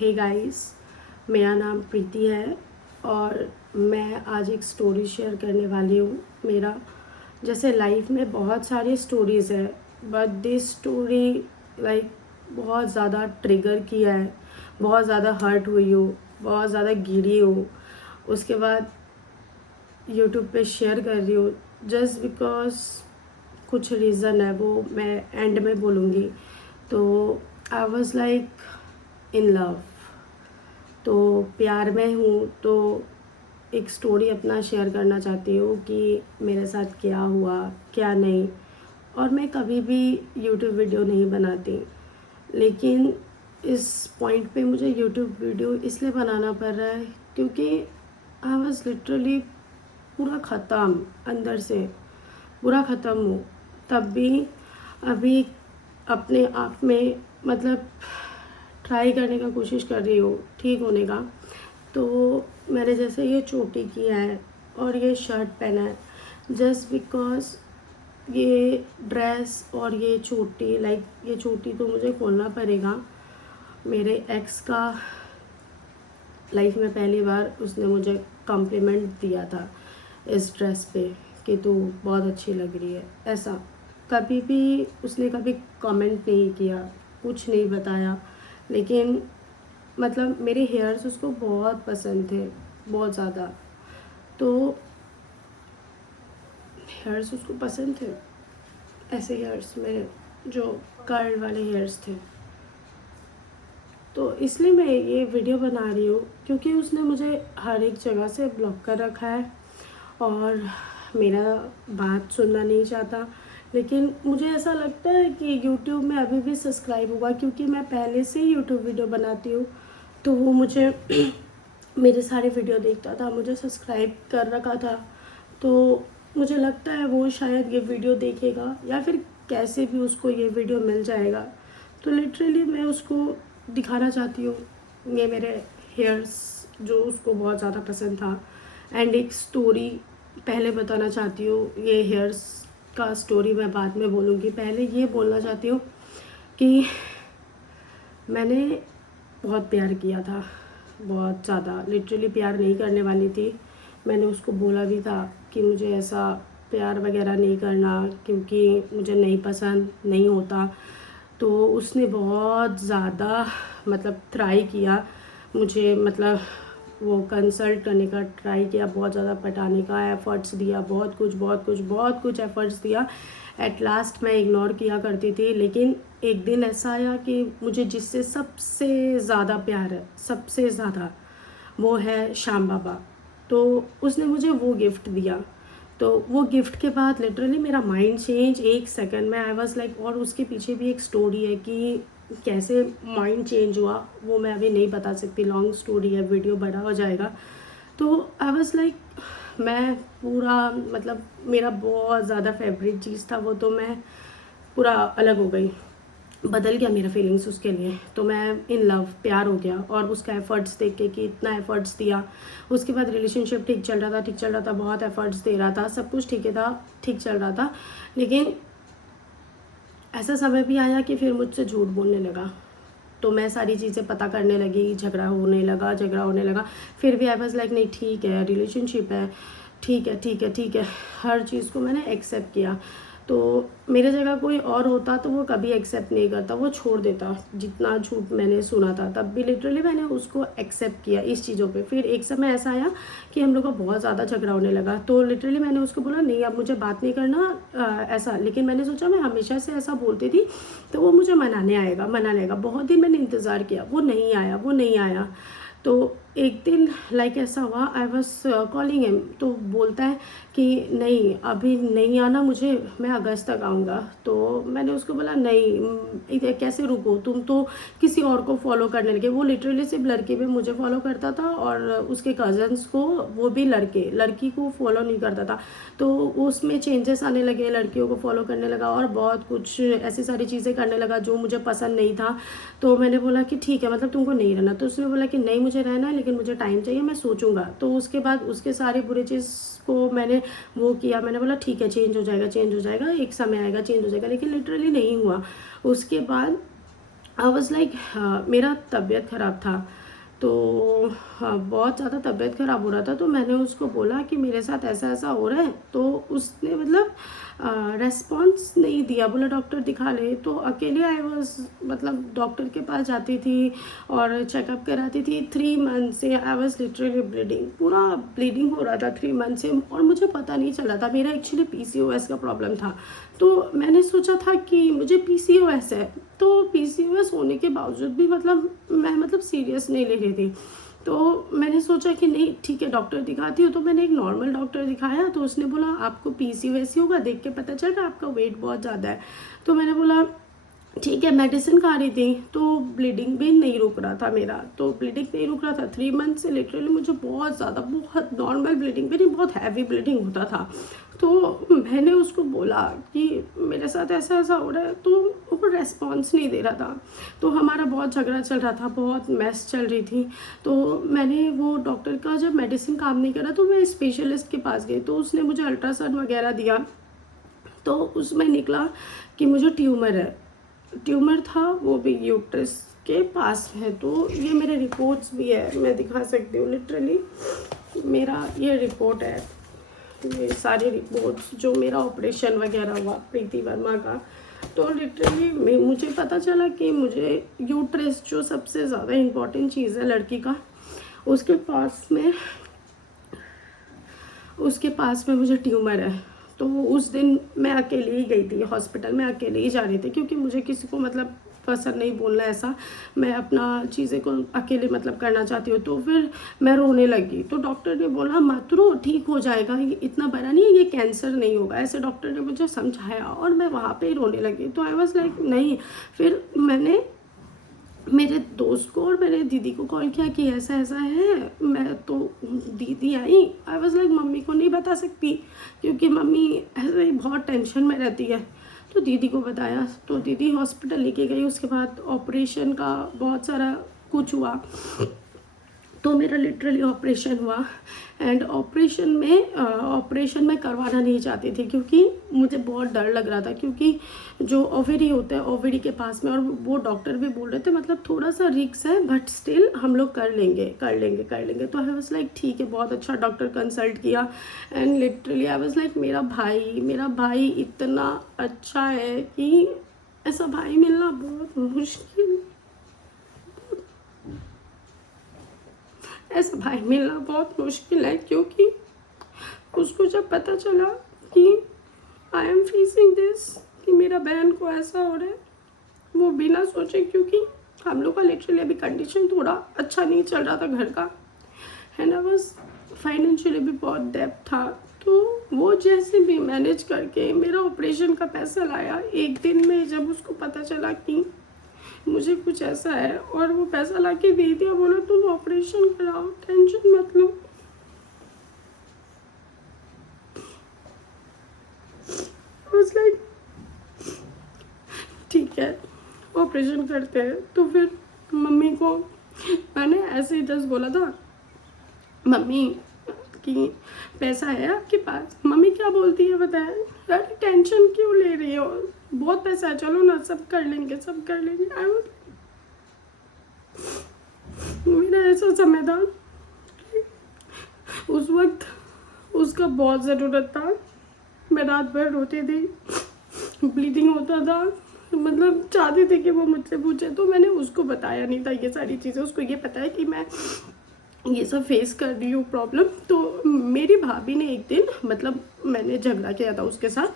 Hey guys, मेरा नाम प्रीति है और मैं आज एक स्टोरी शेयर करने वाली हूँ। मेरा जैसे लाइफ में बहुत सारी स्टोरीज़ है, बट दिस स्टोरी लाइक बहुत ज़्यादा ट्रिगर किया है, बहुत ज़्यादा हर्ट हुई हो, बहुत ज़्यादा गिरी हो। उसके बाद यूट्यूब पे शेयर कर रही हूँ जस्ट बिकॉज कुछ रीज़न है, वो मैं एंड में बोलूँगी। तो I was like in love, तो प्यार में हूँ, तो एक स्टोरी अपना शेयर करना चाहती हूँ कि मेरे साथ क्या हुआ क्या नहीं। और मैं कभी भी यूट्यूब वीडियो नहीं बनाती, लेकिन इस पॉइंट पे मुझे यूट्यूब वीडियो इसलिए बनाना पड़ रहा है क्योंकि आई वॉज लिटरली पूरा ख़त्म, अंदर से पूरा ख़त्म हूँ। तब भी अभी अपने आप में मतलब ट्राई करने का कोशिश कर रही हूँ ठीक होने का। तो मैंने जैसे ये चोटी किया है और ये शर्ट पहना है जस्ट बिकॉज ये ड्रेस और ये चोटी, लाइक ये चोटी तो मुझे खोलना पड़ेगा। मेरे एक्स का लाइफ में पहली बार उसने मुझे कॉम्प्लीमेंट दिया था इस ड्रेस पे कि तू बहुत अच्छी लग रही है। ऐसा कभी भी उसने कभी कमेंट नहीं किया, कुछ नहीं बताया, लेकिन मतलब मेरे हेयर्स उसको बहुत पसंद थे, बहुत ज़्यादा। तो हेयर्स उसको पसंद थे, ऐसे हेयर्स मेरे जो कर्ल वाले हेयर्स थे। तो इसलिए मैं ये वीडियो बना रही हूँ क्योंकि उसने मुझे हर एक जगह से ब्लॉक कर रखा है और मेरा बात सुनना नहीं चाहता। लेकिन मुझे ऐसा लगता है कि यूट्यूब में अभी भी सब्सक्राइब होगा क्योंकि मैं पहले से ही यूट्यूब वीडियो बनाती हूँ। तो वो मुझे मेरे सारे वीडियो देखता था, मुझे सब्सक्राइब कर रखा था। तो मुझे लगता है वो शायद ये वीडियो देखेगा या फिर कैसे भी उसको ये वीडियो मिल जाएगा। तो लिटरली मैं उसको दिखाना चाहती हूँ ये मेरे हेयर्स जो उसको बहुत ज़्यादा पसंद था। एंड एक स्टोरी पहले बताना चाहती हूँ, ये हेयर्स का स्टोरी मैं बाद में बोलूँगी। पहले ये बोलना चाहती हूँ कि मैंने बहुत प्यार किया था, बहुत ज़्यादा, लिटरली प्यार नहीं करने वाली थी। मैंने उसको बोला भी था कि मुझे ऐसा प्यार वगैरह नहीं करना क्योंकि मुझे नहीं पसंद नहीं होता। तो उसने बहुत ज़्यादा मतलब ट्राई किया मुझे, मतलब वो कंसल्ट करने का ट्राई किया, बहुत ज़्यादा पटाने का एफ़र्ट्स दिया, बहुत कुछ एफ़र्ट्स दिया। एट लास्ट मैं इग्नोर किया करती थी, लेकिन एक दिन ऐसा आया कि मुझे जिससे सबसे ज़्यादा प्यार है, सबसे ज़्यादा, वो है श्याम बाबा। तो उसने मुझे वो गिफ्ट दिया। तो वो गिफ्ट के बाद लिटरली मेरा माइंड चेंज एक सेकंड में, आई वाज लाइक, और उसके पीछे भी एक स्टोरी है कि कैसे माइंड चेंज हुआ, वो मैं अभी नहीं बता सकती, लॉन्ग स्टोरी है, वीडियो बड़ा हो जाएगा। तो आई वाज लाइक, मैं पूरा मतलब मेरा बहुत ज़्यादा फेवरेट चीज़ था वो, तो मैं पूरा अलग हो गई, बदल गया मेरा फीलिंग्स उसके लिए। तो मैं इन लव, प्यार हो गया। और उसका एफ़र्ट्स देख के कि इतना एफ़र्ट्स दिया। उसके बाद रिलेशनशिप ठीक चल रहा था, बहुत एफ़र्ट्स दे रहा था, सब कुछ ठीक था, ठीक चल रहा था। लेकिन ऐसा समय भी आया कि फिर मुझसे झूठ बोलने लगा। तो मैं सारी चीज़ें पता करने लगी, झगड़ा होने लगा। फिर भी आई वाज लाइक नहीं ठीक है, रिलेशनशिप है, ठीक है, हर चीज़ को मैंने एक्सेप्ट किया। तो मेरे जगह कोई और होता तो वो कभी एक्सेप्ट नहीं करता, वो छोड़ देता। जितना झूठ मैंने सुना था तब भी लिटरली मैंने उसको एक्सेप्ट किया इस चीज़ों पे। फिर एक समय ऐसा आया कि हम लोग का बहुत ज़्यादा झगड़ा होने लगा। तो लिटरली मैंने उसको बोला नहीं, अब मुझे बात नहीं करना ऐसा। लेकिन मैंने सोचा मैं हमेशा से ऐसा बोलती थी तो वो मुझे मनाने आएगा। बहुत दिन मैंने इंतज़ार किया, वो नहीं आया। तो एक दिन लाइक ऐसा हुआ, आई वॉज कॉलिंग हिम, तो बोलता है कि नहीं अभी नहीं आना मुझे, मैं अगस्त तक आऊँगा। तो मैंने उसको बोला नहीं, इधर कैसे रुको, तुम तो किसी और को फॉलो करने लगे। वो लिटरली सिर्फ लड़के पे मुझे फॉलो करता था और उसके कज़न्स को, वो भी लड़की को फॉलो नहीं करता था। तो उसमें चेंजेस आने लगे, लड़कियों को फॉलो करने लगा और बहुत कुछ ऐसी सारी चीज़ें करने लगा जो मुझे पसंद नहीं था। तो मैंने बोला कि ठीक है, मतलब तुमको नहीं रहना। तो उसने बोला कि नहीं मुझे रहना है, लेकिन मुझे टाइम चाहिए, मैं सोचूंगा। तो उसके बाद उसके सारे बुरे चीज़ को मैंने वो किया, मैंने बोला ठीक है चेंज हो जाएगा, एक समय आएगा चेंज हो जाएगा, लेकिन लिटरली नहीं हुआ। उसके बाद आई वॉज़ लाइक मेरा तबीयत ख़राब था, तो बहुत ज़्यादा तबीयत ख़राब हो रहा था, तो मैंने उसको बोला कि मेरे साथ ऐसा ऐसा हो रहा है। तो उसने मतलब रेस्पॉन्स नहीं दिया, बोला डॉक्टर दिखा ले। तो अकेले आई वॉज़ मतलब डॉक्टर के पास जाती थी और चेकअप कराती थी। 3 मंथ से आई वॉज़ लिटरली ब्लीडिंग, पूरा ब्लीडिंग हो रहा था 3 मंथ से, और मुझे पता नहीं चला था। मेरा एक्चुअली पीसीओएस का प्रॉब्लम था, तो मैंने सोचा था कि मुझे पीसीओएस है। तो पीसीओएस होने के बावजूद भी मतलब मैं मतलब सीरियस नहीं ले रही थी। तो मैंने सोचा कि नहीं ठीक है, डॉक्टर दिखाती हूँ। तो मैंने एक नॉर्मल डॉक्टर दिखाया, तो उसने बोला आपको पीसीओएस ही होगा, देख के पता चल रहा है आपका वेट बहुत ज़्यादा है। तो मैंने बोला ठीक है, मेडिसिन खा रही थी, तो ब्लीडिंग भी नहीं रुक रहा था मेरा, तो ब्लीडिंग नहीं रुक रहा था 3 मंथ से। लिटरली मुझे बहुत ज़्यादा, बहुत नॉर्मल ब्लीडिंग भी नहीं, बहुत हैवी ब्लीडिंग होता था। तो मैंने उसको बोला कि मेरे साथ ऐसा ऐसा हो रहा है, तो वो रेस्पॉन्स नहीं दे रहा था। तो हमारा बहुत झगड़ा चल रहा था, बहुत मैस चल रही थी। तो मैंने वो डॉक्टर का जब मेडिसिन काम नहीं करा, तो मैं स्पेशलिस्ट के पास गई, तो उसने मुझे अल्ट्रासाउंड वगैरह दिया। तो उसमें निकला कि मुझे ट्यूमर है, ट्यूमर था, वो भी यूट्रस के पास है। तो ये मेरे रिपोर्ट्स भी है, मैं दिखा सकती हूँ। लिटरली मेरा ये रिपोर्ट है, ये सारी रिपोर्ट्स जो मेरा ऑपरेशन वगैरह हुआ प्रीति वर्मा का। तो लिटरली मुझे पता चला कि मुझे यूट्रस, जो सबसे ज़्यादा इम्पॉर्टेंट चीज़ है लड़की का, उसके पास में मुझे ट्यूमर है। तो उस दिन मैं अकेले ही गई थी हॉस्पिटल में, अकेले ही जा रही थी, क्योंकि मुझे किसी को मतलब पसंद नहीं बोलना ऐसा, मैं अपना चीज़ें को अकेले मतलब करना चाहती हूँ। तो फिर मैं रोने लगी, तो डॉक्टर ने बोला मत रो, ठीक हो जाएगा, ये इतना बड़ा नहीं है, ये कैंसर नहीं होगा, ऐसे डॉक्टर ने मुझे समझाया। और मैं वहाँ पे ही रोने लगी। तो आई वॉज लाइक नहीं। फिर मैंने मेरे दोस्त को और मेरे दीदी को कॉल किया कि ऐसा ऐसा है। मैं तो दीदी आई वॉज लाइक मम्मी को नहीं बता सकती, क्योंकि मम्मी ऐसे ही बहुत टेंशन में रहती है। तो दीदी को बताया, तो दीदी हॉस्पिटल लेके गई। उसके बाद ऑपरेशन का बहुत सारा कुछ हुआ, तो मेरा लिटरली ऑपरेशन हुआ। एंड ऑपरेशन में करवाना नहीं चाहती थी, क्योंकि मुझे बहुत डर लग रहा था, क्योंकि जो ओवेरी होता है, ओवेरी के पास में, और वो डॉक्टर भी बोल रहे थे मतलब थोड़ा सा रिस्क है, बट स्टिल हम लोग कर लेंगे कर लेंगे कर लेंगे। तो आई वॉज लाइक ठीक है, बहुत अच्छा डॉक्टर कंसल्ट किया। And literally I was like मेरा भाई इतना अच्छा है कि ऐसा भाई मिलना बहुत मुश्किल, ऐसा भाई मिलना बहुत मुश्किल है। क्योंकि उसको जब पता चला कि आई एम फेसिंग दिस, कि मेरा बहन को ऐसा हो रहा है, वो बिना सोचे, क्योंकि हम लोग का लिटरली अभी कंडीशन थोड़ा अच्छा नहीं चल रहा था घर का, एंड आई वाज फाइनेंशियली भी बहुत डेप्थ था। तो वो जैसे भी मैनेज करके मेरा ऑपरेशन का पैसा लाया। एक दिन में जब उसको पता चला कि मुझे कुछ ऐसा है, और वो पैसा ला के दे दिया, बोला तुम ऑपरेशन कराओ, टेंशन मत लो। लाइक ठीक है, ऑपरेशन करते हैं। तो फिर मम्मी को मैंने ऐसे ही जस्ट बोला था, मम्मी कि पैसा है आपके पास? मम्मी क्या बोलती है बताए, अरे टेंशन क्यों ले रही हो, बहुत पैसा है, चलो ना, सब कर लेंगे सब कर लेंगे। मेरा ऐसा समय था, उस वक्त उसका बहुत ज़रूरत था। मैं रात भर रोती थी, ब्लीडिंग होता था, मतलब चाहती थी कि वो मुझसे पूछे। तो मैंने उसको बताया नहीं था ये सारी चीज़ें, उसको ये पता है कि मैं ये सब फेस कर रही हूँ प्रॉब्लम। तो मेरी भाभी ने एक दिन, मतलब मैंने झगड़ा किया था उसके साथ,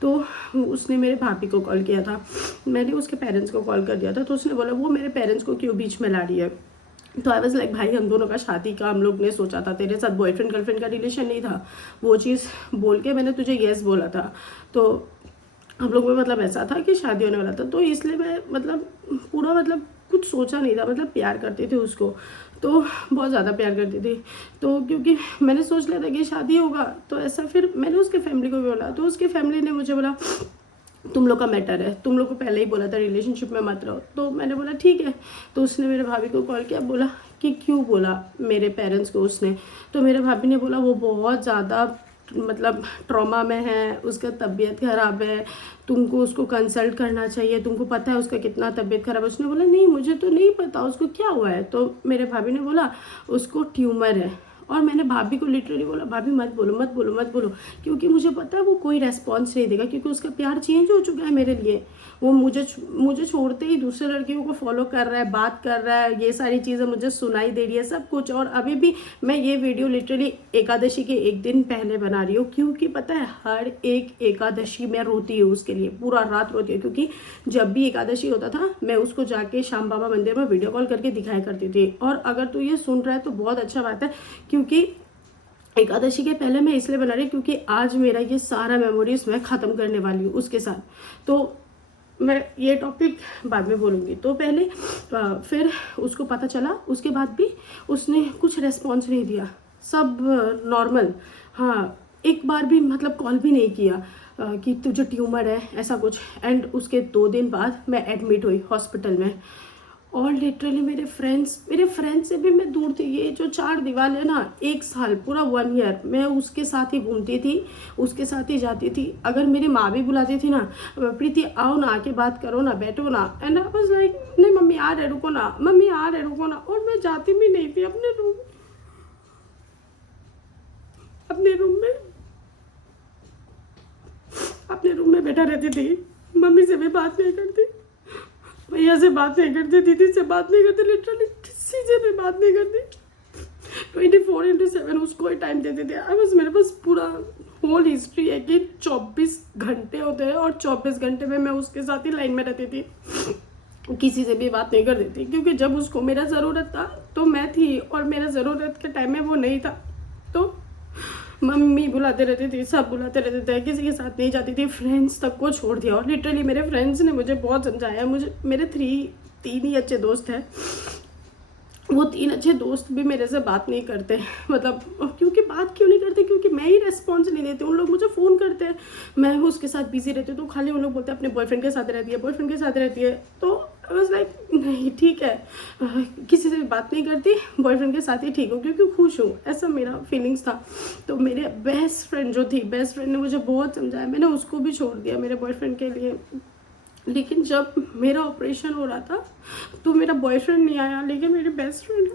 तो उसने मेरे भाभी को कॉल किया था, मैंने उसके पेरेंट्स को कॉल कर दिया था। तो उसने बोला वो मेरे पेरेंट्स को क्यों बीच में ला रही है। तो आई वॉज लाइक भाई हम दोनों का शादी का हम लोग ने सोचा था, तेरे साथ बॉयफ्रेंड गर्लफ्रेंड का रिलेशन नहीं था। वो चीज़ बोल के मैंने तुझे येस बोला था। तो हम लोग में मतलब ऐसा था कि शादी होने वाला था, तो इसलिए मैं मतलब पूरा मतलब कुछ सोचा नहीं था, मतलब प्यार करती थी उसको, तो बहुत ज़्यादा प्यार करती थी। तो क्योंकि मैंने सोच लिया था कि शादी होगा, तो ऐसा फिर मैंने उसके फैमिली को भी बोला, तो उसकी फैमिली ने मुझे बोला तुम लोग का मैटर है, तुम लोग को पहले ही बोला था रिलेशनशिप में मत रहो। तो मैंने बोला ठीक है। तो उसने मेरे भाभी को कॉल किया, बोला कि क्यों बोला मेरे पेरेंट्स को उसने। तो मेरे भाभी ने बोला वो बहुत ज़्यादा मतलब ट्रॉमा में है, उसका तबीयत ख़राब है, तुमको उसको कंसल्ट करना चाहिए, तुमको पता है उसका कितना तबीयत ख़राब है। उसने बोला नहीं मुझे तो नहीं पता उसको क्या हुआ है। तो मेरे भाभी ने बोला उसको ट्यूमर है। और मैंने भाभी को लिटरली बोला भाभी मत बोलो मत बोलो मत बोलो, क्योंकि मुझे पता है वो कोई रेस्पॉन्स नहीं देगा, क्योंकि उसका प्यार चेंज हो चुका है मेरे लिए। वो मुझे छोड़ते ही दूसरे लड़कियों को फॉलो कर रहा है, बात कर रहा है, ये सारी चीज़ें मुझे सुनाई दे रही है सब कुछ। और अभी भी मैं ये वीडियो लिटरली एकादशी के एक दिन पहले बना रही हूँ, क्योंकि पता है हर एक एकादशी मैं रोती हूँ उसके लिए, पूरा रात रोती हूँ। क्योंकि जब भी एकादशी होता था मैं उसको जाके श्याम बाबा मंदिर में वीडियो कॉल करके दिखाया करती थी। और अगर तू ये सुन रहा है तो बहुत अच्छा बात है, क्योंकि एकादशी के पहले मैं इसलिए बना रही हूँ क्योंकि आज मेरा ये सारा मेमोरीज मैं ख़त्म करने वाली हूँ उसके साथ। तो मैं ये टॉपिक बाद में बोलूँगी। तो पहले फिर उसको पता चला, उसके बाद भी उसने कुछ रेस्पॉन्स नहीं दिया, सब नॉर्मल। हाँ, एक बार भी मतलब कॉल भी नहीं किया कि तुझे ट्यूमर है ऐसा कुछ। एंड उसके 2 दिन बाद मैं एडमिट हुई हॉस्पिटल में। और लिटरली मेरे फ्रेंड्स से भी मैं दूर थी। ये जो 4 दीवार है ना, 1 साल पूरा 1 ईयर मैं उसके साथ ही घूमती थी, उसके साथ ही जाती थी। अगर मेरी माँ भी बुलाती थी ना, प्रीति आओ ना, आके बात करो ना, बैठो ना, एंड आई वाज लाइक नहीं मम्मी आ रहे रुको ना, मम्मी आ रहे रुको ना। और मैं जाती भी नहीं थी अपने रूम में बैठा रहती थी। मम्मी से भी बात नहीं करती, भैया से बात नहीं करती, दीदी से बात नहीं करती, लिटरली किसी से भी बात नहीं करती। 24/7 उसको ही टाइम देते थे। मेरे पास पूरा होल हिस्ट्री है कि 24 घंटे होते हैं और 24 घंटे में मैं उसके साथ ही लाइन में रहती थी, किसी से भी बात नहीं कर देती। क्योंकि जब उसको मेरा ज़रूरत था तो मैं थी, और मेरा ज़रूरत के टाइम में वो नहीं था। तो मम्मी बुलाते रहती थी, सब बुलाते रहते थे, किसी के साथ नहीं जाती थी, फ्रेंड्स तक को छोड़ दिया। और लिटरली मेरे फ्रेंड्स ने मुझे बहुत समझाया। मेरे 3 ही अच्छे दोस्त हैं, वो 3 अच्छे दोस्त भी मेरे से बात नहीं करते। मतलब क्योंकि बात क्यों नहीं करते, क्योंकि मैं ही रेस्पॉन्स नहीं देती। उन लोग मुझे फ़ोन करते हैं, मैं उसके साथ बिजी रहती हूँ, तो खाली उन लोग बोलते हैं अपने बॉयफ्रेंड के साथ रहती है, बॉयफ्रेंड के साथ रहती है। तो आई वाज लाइक नहीं ठीक है, किसी से भी बात नहीं करती, बॉयफ्रेंड के साथ ही ठीक हूँ क्योंकि खुश हूँ, ऐसा मेरा फीलिंग्स था। तो मेरे बेस्ट फ्रेंड ने मुझे बहुत समझाया, मैंने उसको भी छोड़ दिया मेरे बॉयफ्रेंड के लिए। लेकिन जब मेरा ऑपरेशन हो रहा था तो मेरा बॉयफ्रेंड नहीं आया, लेकिन मेरी बेस्ट फ्रेंड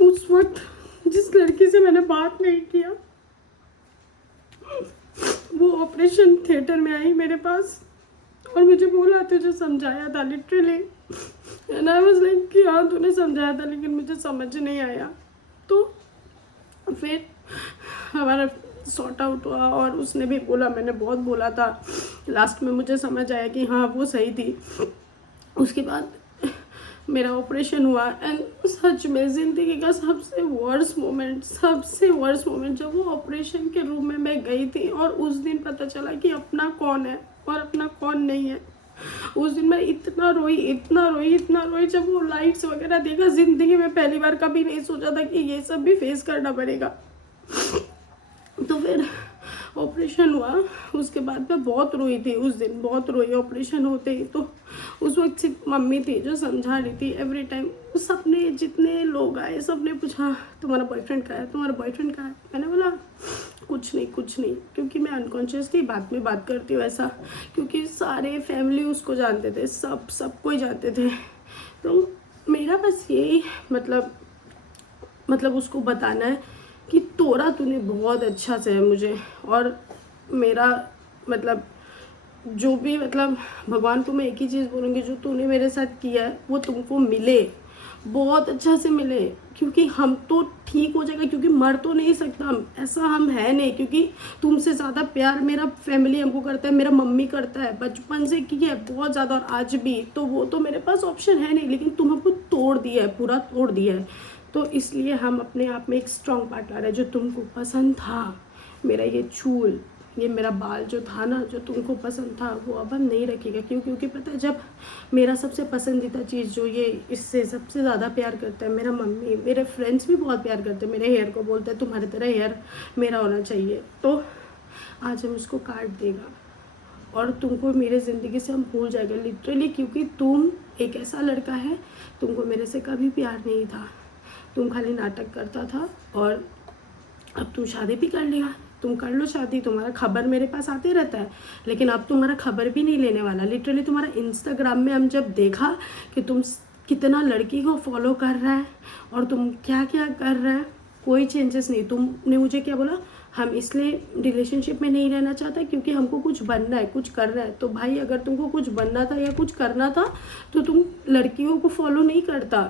उस वक्त जिस लड़की से मैंने बात नहीं किया, वो ऑपरेशन थिएटर में आई मेरे पास और मुझे बोला तुझे समझाया था literally. And I was like कि हाँ तूने समझाया था, लेकिन मुझे समझ नहीं आया। तो फिर हमारा सॉर्ट आउट हुआ और उसने भी बोला, मैंने बहुत बोला था, लास्ट में मुझे समझ आया कि हाँ वो सही थी। उसके बाद मेरा ऑपरेशन हुआ। एंड सच में ज़िंदगी का सबसे वर्स्ट मोमेंट जब वो ऑपरेशन के रूम में मैं गई थी और उस दिन पता चला कि अपना कौन है और अपना कौन नहीं है। उस दिन मैं इतना रोई जब वो लाइट्स वगैरह देखा। ज़िंदगी में पहली बार कभी नहीं सोचा था कि ये सब भी फेस करना पड़ेगा। तो फिर ऑपरेशन हुआ, उसके बाद मैं बहुत रोई थी उस दिन, बहुत रोई ऑपरेशन होते ही। तो उस वक्त सिर्फ मम्मी थी जो समझा रही थी एवरी टाइम। सबने जितने लोग आए सबने पूछा तुम्हारा बॉयफ्रेंड कहाँ है, तुम्हारा बॉयफ्रेंड कहाँ है। मैंने बोला कुछ नहीं, क्योंकि मैं अनकॉन्शियस थी, बाद में बात करती हूँ ऐसा। क्योंकि सारे फैमिली उसको जानते थे, सबको ही जानते थे। तो मेरा बस यही मतलब उसको बताना है कि तूने बहुत अच्छा से है मुझे। और मेरा मतलब जो भी भगवान को मैं एक ही चीज़ बोलूँगी, जो तूने मेरे साथ किया है वो तुमको मिले, बहुत अच्छा से मिले। क्योंकि हम तो ठीक हो जाएगा, क्योंकि मर तो नहीं सकता हम, ऐसा हम है नहीं। क्योंकि तुमसे ज़्यादा प्यार मेरा फैमिली हमको करता है, मेरा मम्मी करता है, बचपन से किया है बहुत ज़्यादा, और आज भी। तो वो तो मेरे पास ऑप्शन है नहीं, लेकिन तुम हमको तोड़ दिया है, पूरा तोड़ दिया है। तो इसलिए हम अपने आप में एक स्ट्रॉन्ग पार्ट ला रहे हैं। जो तुमको पसंद था, मेरा ये चूल, ये मेरा बाल जो था ना, जो तुमको पसंद था, वो अब हम नहीं रखेगा। क्योंकि पता है, जब मेरा सबसे पसंदीदा चीज़ जो ये इससे सबसे ज़्यादा प्यार करता है, मेरा मम्मी, मेरे फ्रेंड्स भी बहुत प्यार करते हैं मेरे हेयर को, बोलते हैं तुम्हारे तरह हेयर मेरा होना चाहिए। तो आज हम इसको काट देगा और तुमको मेरे ज़िंदगी से हम भूल जाएंगे लिटरली, क्योंकि तुम एक ऐसा लड़का है, तुमको मेरे से कभी प्यार नहीं था, तुम खाली नाटक करता था। और अब तुम शादी भी कर लिया, तुम कर लो शादी, तुम्हारा खबर मेरे पास आते रहता है, लेकिन अब तुम्हारा खबर भी नहीं लेने वाला। लिटरली तुम्हारा इंस्टाग्राम में हम जब देखा कि तुम कितना लड़की को फॉलो कर रहा है और तुम क्या क्या कर रहा है, कोई चेंजेस नहीं। तुमने मुझे क्या बोला, हम इसलिए रिलेशनशिप में नहीं रहना चाहता क्योंकि हमको कुछ बनना है, कुछ करना है। तो भाई अगर तुमको कुछ बनना था या कुछ करना था तो तुम लड़कियों को फॉलो नहीं करता,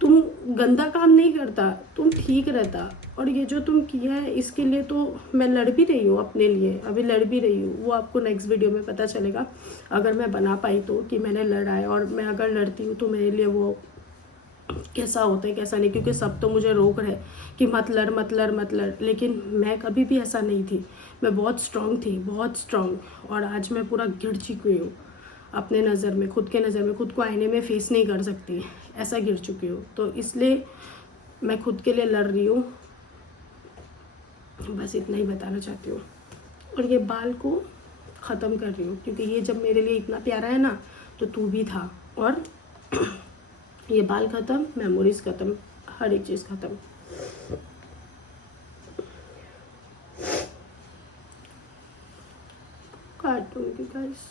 तुम गंदा काम नहीं करता, तुम ठीक रहता। और ये जो तुम किया है इसके लिए तो मैं लड़ भी रही हूँ अपने लिए, अभी लड़ भी रही हूँ। वो आपको नेक्स्ट वीडियो में पता चलेगा अगर मैं बना पाई तो, कि मैंने लड़ा है। और मैं अगर लड़ती हूँ तो मेरे लिए वो कैसा होता है कैसा नहीं, क्योंकि सब तो मुझे रोक रहे कि मत लड़ मत लड़ मत लड़, लेकिन मैं कभी भी ऐसा नहीं थी। मैं बहुत स्ट्रांग थी, बहुत स्ट्रांग। और आज मैं पूरा गिर चुकी हूँ अपने नज़र में, खुद के नज़र में, खुद को आईने में फेस नहीं कर सकती, ऐसा गिर चुकी हूँ। तो इसलिए मैं खुद के लिए लड़ रही हूँ, बस इतना ही बताना चाहती हूँ। और ये बाल को ख़त्म कर रही हूँ क्योंकि ये जब मेरे लिए इतना प्यारा है ना तो तू भी था। और ये बाल ख़त्म, मेमोरीज ख़त्म, हर एक चीज़ ख़त्म। काटूंगी गाइस,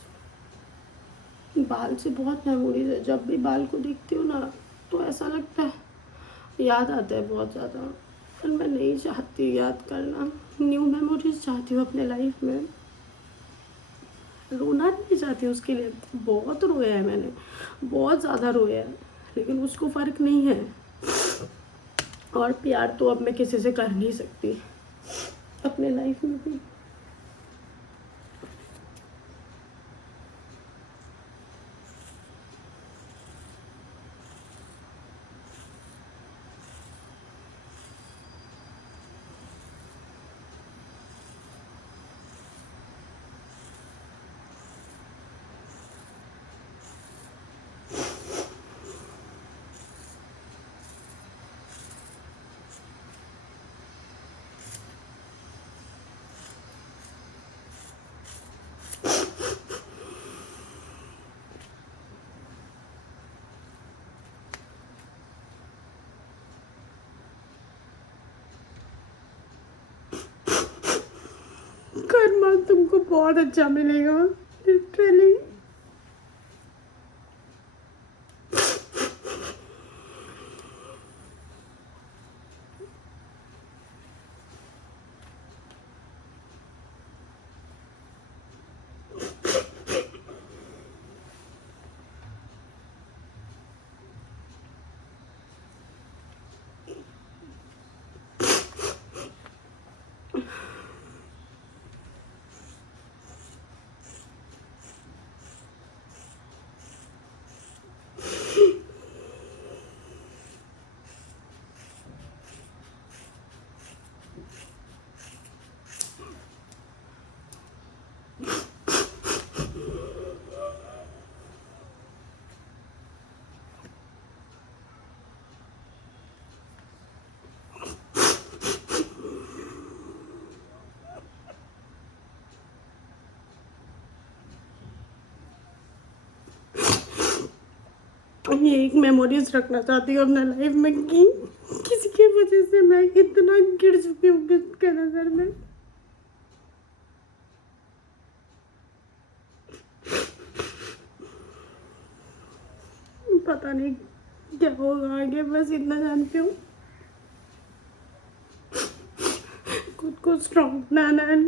बाल से बहुत मेमोरीज है। जब भी बाल को देखती हूँ ना तो ऐसा लगता है, याद आता है बहुत ज़्यादा। पर मैं नहीं चाहती याद करना, न्यू मेमोरीज चाहती हूँ अपने लाइफ में। रोना नहीं चाहती उसके लिए, बहुत रोया है मैंने, बहुत ज़्यादा रोया है, लेकिन उसको फ़र्क नहीं है। और प्यार तो अब मैं किसी से कर नहीं सकती अपने लाइफ में भी। कर्मा तुमको बहुत अच्छा मिलेगा लिटरली। ये एक मेमोरीज रखना चाहती हूँ अपना लाइफ में कि किसी की वजह से मैं इतना गिर चुकी हूँ किसके नज़र में। पता नहीं क्या होगा आगे, बस इतना जानती हूँ। खुद को स्ट्रॉन्ग बनाना है,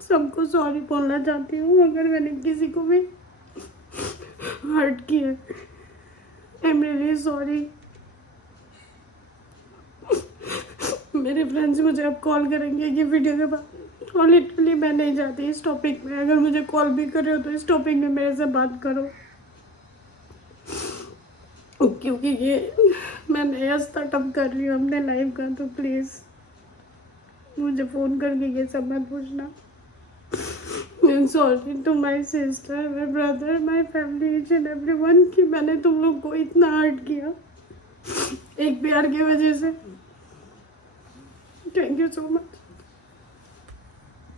सबको सॉरी बोलना चाहती हूँ अगर मैंने किसी को भी हर्ट किया। I am really sorry. मेरे फ्रेंड्स मुझे अब कॉल करेंगे ये वीडियो के बाद, और लिटरली मैं नहीं चाहती इस टॉपिक में। अगर मुझे कॉल भी कर रहे हो तो इस टॉपिक में मेरे से बात करो, क्योंकि ये मैं नया स्टार्टअप कर रही हूँ अपने लाइफ का। तो प्लीज़ मुझे फ़ोन करके ये सब मत पूछना। I'm sorry to my sister, my brother, my family, each and everyone कि मैंने तुम लोग को इतना हर्ट किया एक प्यार की वजह से। Thank you so much.